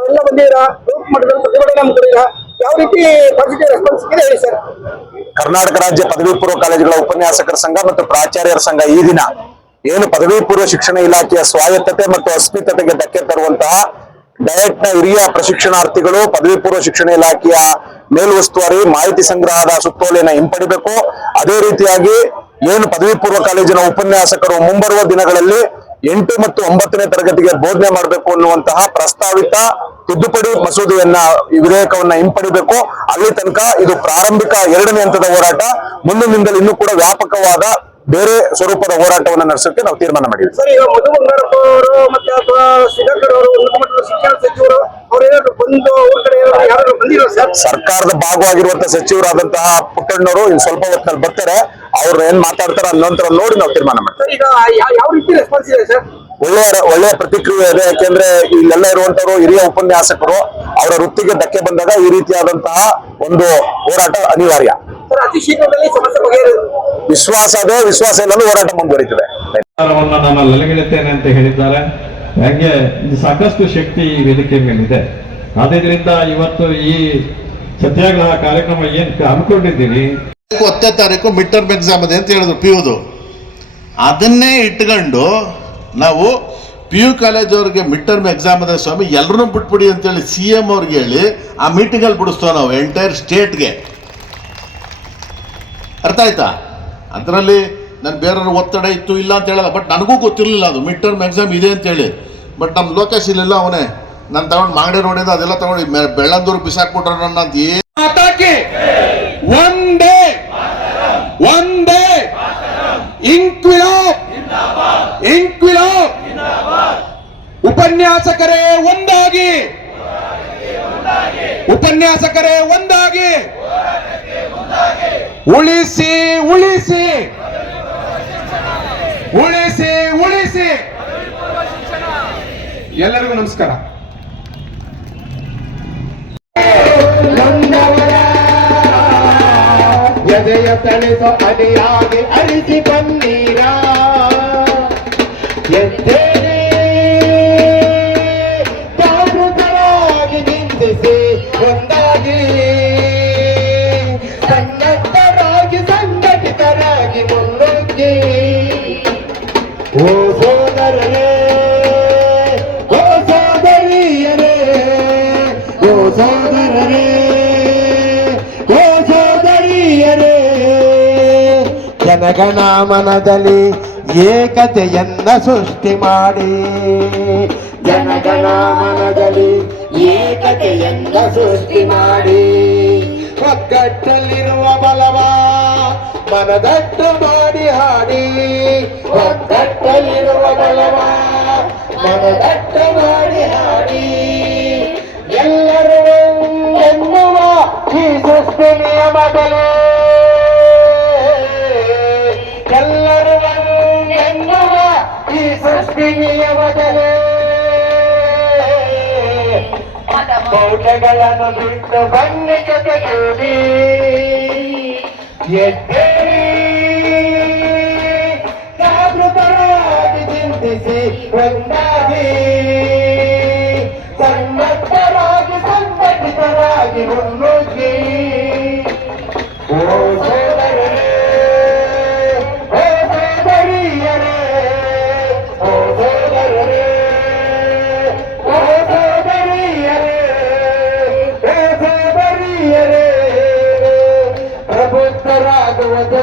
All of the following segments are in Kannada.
ತಾವೆಲ್ಲ ಬಂದಿದ್ದೀರಾ ಗ್ರೂಪ್ ಪ್ರತಿಭಟನೆ ಯಾವ ರೀತಿ ರೆಸ್ಪಾನ್ಸ್ ಇದೆ ಹೇಳಿ ಸರ್? ಕರ್ನಾಟಕ ರಾಜ್ಯ ಪದವಿ ಪೂರ್ವ ಕಾಲೇಜುಗಳ ಉಪನ್ಯಾಸಕರ ಸಂಘ ಮತ್ತು ಪ್ರಾಚಾರ್ಯರ ಸಂಘ ಈ ದಿನ ಏನು ಪದವಿ ಪೂರ್ವ ಶಿಕ್ಷಣ ಇಲಾಖೆಯ ಸ್ವಾಯತ್ತತೆ ಮತ್ತು ಅಸ್ಮಿತತೆಗೆ ಧಕ್ಕೆ ತರುವಂತಹ ಡಯಟ್ನ ಹಿರಿಯ ಪ್ರಶಿಕ್ಷಣಾರ್ಥಿಗಳು ಪದವಿ ಪೂರ್ವ ಶಿಕ್ಷಣ ಇಲಾಖೆಯ ಮೇಲ್ವಸ್ತುವಾರಿ ಮಾಹಿತಿ ಸಂಗ್ರಹದ ಸುತ್ತೋಲೆಯನ್ನು ಹಿಂಪಡಿಬೇಕು. ಅದೇ ರೀತಿಯಾಗಿ ಏನು ಪದವಿ ಪೂರ್ವ ಕಾಲೇಜಿನ ಉಪನ್ಯಾಸಕರು ಮುಂಬರುವ ದಿನಗಳಲ್ಲಿ ಎಂಟು ಮತ್ತು ಒಂಬತ್ತನೇ ತರಗತಿಗೆ ಬೋಧನೆ ಮಾಡಬೇಕು ಅನ್ನುವಂತಹ ಪ್ರಸ್ತಾವಿತ ತಿದ್ದುಪಡಿ ಮಸೂದೆಯನ್ನ ಈ ವಿಧೇಯಕವನ್ನ ಹಿಂಪಡಿಬೇಕು. ಅಲ್ಲಿ ತನಕ ಇದು ಪ್ರಾರಂಭಿಕ ಎರಡನೇ ಹಂತದ ಹೋರಾಟ. ಮುಂದಿನಿಂದಲೂ ಇನ್ನೂ ಕೂಡ ವ್ಯಾಪಕವಾದ ಬೇರೆ ಸ್ವರೂಪದ ಹೋರಾಟವನ್ನು ನಡೆಸೋಕೆ ನಾವು ತೀರ್ಮಾನ ಮಾಡಿದ್ವಿ ಸರ್ ಈಗ ಮಧು ಬಂಗಾರಪ್ಪ ಅವರು ಮತ್ತೆ ಅಥವಾ ಸುಧಾಕರ್ ಅವರು ಉನ್ನತ ಶಿಕ್ಷಣ ಸಚಿವರು ಅವ್ರು ಏನಾದ್ರು ಬಂದು ಅವ್ರ ಕಡೆ ಯಾರು ಬಂದಿರೋ ಸರ್? ಸರ್ಕಾರದ ಭಾಗವಾಗಿರುವಂತಹ ಸಚಿವರಾದಂತಹ ಪುಟ್ಟಣ್ಣವರು ಇನ್ನು ಸ್ವಲ್ಪ ಹೊತ್ತಿನಲ್ಲಿ ಬರ್ತಾರೆ. ಅವ್ರು ಏನ್ ಮಾತಾಡ್ತಾರ ಅನ್ನೋಂತರ ನೋಡಿ ನಾವು ತೀರ್ಮಾನ ಮಾಡ್ತೀವಿ. ಸರ್ ಈಗ ಯಾ- ಯಾವ ರೀತಿ ರೆಸ್ಪಾನ್ಸ್ ಇದೆ ಸರ್? ಒಳ್ಳೆಯ ಒಳ್ಳೆಯ ಪ್ರತಿಕ್ರಿಯೆ ಇದೆ ಯಾಕೆಂದ್ರೆ ಇಲ್ಲೆಲ್ಲ ಇರುವಂತವರು ಹಿರಿಯ ಉಪನ್ಯಾಸಕರು ಅವರ ವೃತ್ತಿಗೆ ಧಕ್ಕೆ ಬಂದಾಗ ಈ ರೀತಿಯಾದಂತಹ ಒಂದು ಹೋರಾಟ ಅನಿವಾರ್ಯ. ಸರ್ ಅತಿ ಶೀಘ್ರದಲ್ಲಿ ಸಮಸ್ಯೆ ವಿಶ್ವಾಸ ಅದೇ ವಿಶ್ವಾಸ ಇಲ್ಲದೆ ಹೋರಾಟ ಮುಂದುವರಿತದೆ. ನಾನು ಲಲಗಿಡುತ್ತೇನೆ ಅಂತ ಹೇಳಿದ್ದಾರೆ. ಹಾಗೆ ಸಾಕಷ್ಟು ಶಕ್ತಿ ಈ ವೇದಿಕೆ ಮೇಲಿದೆ. ಆದ್ರಿಂದ ಇವತ್ತು ಈ ಸತ್ಯಾಗ್ರಹ ಕಾರ್ಯಕ್ರಮ ಏನ್ ಹಮ್ಮಿಕೊಂಡಿದ್ದೀವಿ ಹತ್ತನೇ ತಾರೀಕು ಮಿಡ್ ಟರ್ಮ್ ಎಕ್ಸಾಮ್ ಇದೆ ಅಂತ ಹೇಳಿದ್ರು ಪಿ ಯುದು ಅದನ್ನೇ ಇಟ್ಕೊಂಡು ನಾವು ಪಿ ಯು ಕಾಲೇಜ್ ಅವ್ರಿಗೆ ಮಿಡ್ ಟರ್ಮ್ ಎಕ್ಸಾಮ್ ಇದೆ ಸ್ವಾಮಿ ಎಲ್ಲರೂ ಬಿಟ್ಬಿಡಿ ಅಂತೇಳಿ ಸಿ ಎಂ ಅವ್ರಿಗೆ ಹೇಳಿ ಆ ಮೀಟಿಂಗಲ್ಲಿ ಬಿಡಿಸ್ತೇವೆ ನಾವು ಎಂಟೈರ್ ಸ್ಟೇಟ್ಗೆ ಅರ್ಥ ಆಯ್ತಾ? ಅದರಲ್ಲಿ ನಾನು ಬೇರೆಯವ್ರ ಒತ್ತಡ ಇತ್ತು ಇಲ್ಲ ಅಂತ ಹೇಳಲ್ಲ ಬಟ್ ನನಗೂ ಗೊತ್ತಿರಲಿಲ್ಲ ಅದು ಮಿಡ್ ಟರ್ಮ್ ಎಕ್ಸಾಮ್ ಇದೆ ಅಂತೇಳಿ ಬಟ್ ನಮ್ಮ ಲೋಕೇಶ್ ಇಲ್ಲೆಲ್ಲ ಅವನೇ. ನಾನು ತಗೊಂಡು ಮಾಗಡಿ ನೋಡಿದ ಅದೆಲ್ಲ ತಗೊಂಡು ಬೆಳ್ಳಂದೂರು ಬಿಸಾಕ್ಬಿಟ್ರ ನನ್ನ ಅಂತ ಏನ್ ಮಾತಾಕಿ ಒಂದೇ ಒಂದೇ ಇಂಕ್ವಿಲಾಬ್. ಇನ್ಕ್ವಿಲಾಬ್ ಉಪನ್ಯಾಸಕರೇ ಒಂದಾಗಿ. ಉಪನ್ಯಾಸಕರೇ ಒಂದಾಗಿ. ಉಳಿಸಿ ಉಳಿಸಿ. ಉಳಿಸಿ ಉಳಿಸಿ. ಎಲ್ಲರಿಗೂ ನಮಸ್ಕಾರ. ಎದೆಯ ತಳೆದು ಅಲೆಯಾಗಿ ಅರಿಸಿ ಬನ್ನೀರ ಎದ್ದೇಳಿ ಜಾಗೃತರಾಗಿ ನಿಂದಿಸಿ ಒಂದಾಗಿ ಜನಗಣ ಮನದಲ್ಲಿ ಏಕತೆಯನ್ನ ಸೃಷ್ಟಿ ಮಾಡಿ. ಜನಗಣ ಮನದಲ್ಲಿ ಏಕತೆಯನ್ನ ಸೃಷ್ಟಿ ಮಾಡಿ. ಒಗ್ಗಟ್ಟಲ್ಲಿರುವ ಬಲವ ಮನದಟ್ಟು ಮಾಡಿ ಹಾಡಿ. ಒಗ್ಗಟ್ಟಲ್ಲಿರುವ ಬಲವ ಈ ಸೃಷ್ಟಿ ನಿಯಮಗಳೇ ಮೌಲ್ಯಗಳನ್ನು ಬಿಟ್ಟು ಬನ್ನಿ ಜೊತೆಗೂಡಿ. ಎದ್ದೇಳಿ ಜಾಗೃತರಾಗಿ ಚಿಂತಿಸಿ ಒಂದಾಗಿ. ಸನ್ನದ್ಧರಾಗಿ ಸಂಘಟಿತರಾಗಿ ಮುನ್ನುಗ್ಗಿ. ಓ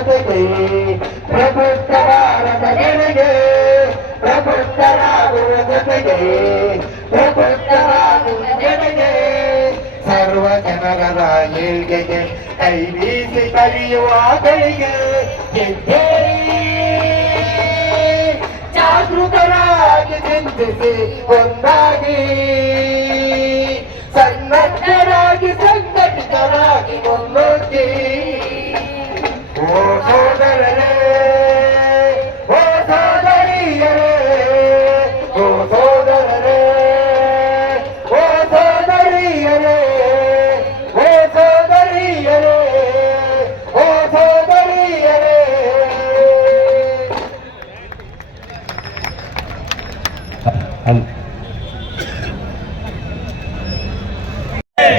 ಜೊತೆಗೆ ಪ್ರಬುದ್ಧರಾದ ಗೆಳೆಗೆ ಪ್ರಬುದ್ಧರಾಗುವ ಜೊತೆಗೆ ಪ್ರಬುದ್ಧರಾಗುವ ಜೊತೆಗೆ. ಸರ್ವ ಜನರ ಏಳ್ಗೆಗೆ ಕೈ ಬೀಸಿ ಕಲಿಯುವ ಎದ್ದೇಳಿ ಜಾಗೃತರಾಗಿ ಚಿಂತಿಸಿ ಒಂದಾಗಿ.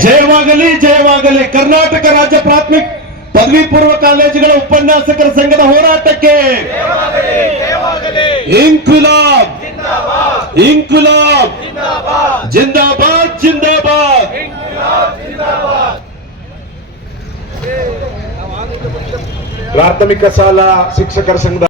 ಜಯವಾಗಲಿ ಜಯವಾಗಲಿ. ಕರ್ನಾಟಕ ರಾಜ್ಯ ಪ್ರಾಥಮಿಕ ಪದವಿ ಪೂರ್ವ ಕಾಲೇಜುಗಳ ಉಪನ್ಯಾಸಕರ ಸಂಘದ ಹೋರಾಟಕ್ಕೆ ಇಂಕುಲಾಬ್ ಇಂಕುಲಾಬ್. ಜಿಂದಾಬಾದ್ ಜಿಂದಾಬಾದ್. ಪ್ರಾಥಮಿಕ ಶಾಲಾ ಶಿಕ್ಷಕರ ಸಂಘದ